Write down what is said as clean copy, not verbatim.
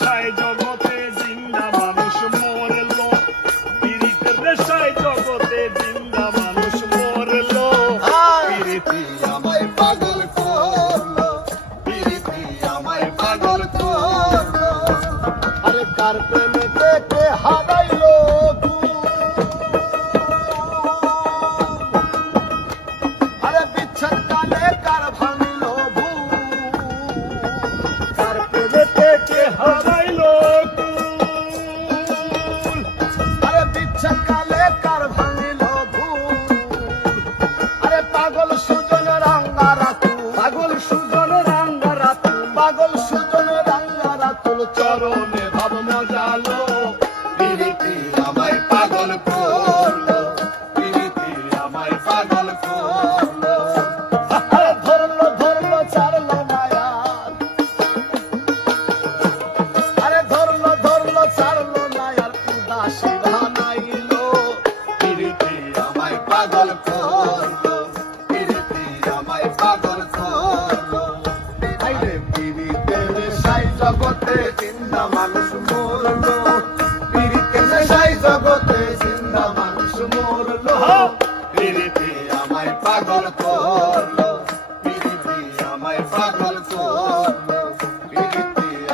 নেশায় জগতে জিন্দা মানুষ মরলো, পীড়িতের নেশায় জগতে জিন্দা মানুষ মরলো। পীড়িতি আমায় পাগল করলো, পীড়িতি আমায় পাগল করলো। আরে কার প্রেমেতে কে হারাইলো আরে বিচ্ছেদ কালে কার ভাঙিলো ভুল, কার প্রেমেতে কে হারাইলো আরে বিচ্ছেদ কালে কার ভাঙিলো ভুল। আরে পাগল সুজন রাঙ্গা রাতুল, পাগল সুজন রাঙ্গা রাতুল, পাগল সুজন রাঙ্গা রাতুল চরণে ভাব মজালো। পীড়িতি আমায় পাগল করলো, পীড়িতি আমায় পাগল করলো। আরে ধরলো ধরলো ছাড়লো মায়া, আরে ধরলো ধরলো ছাড়লো মায়ার উদাসী বানাইলো। পীড়িতি আমায় পাগল করলো, পীড়িতি আমায় পাগল করলো। আইরে পীড়িতের সাই জগতে জিন্দা মানুষ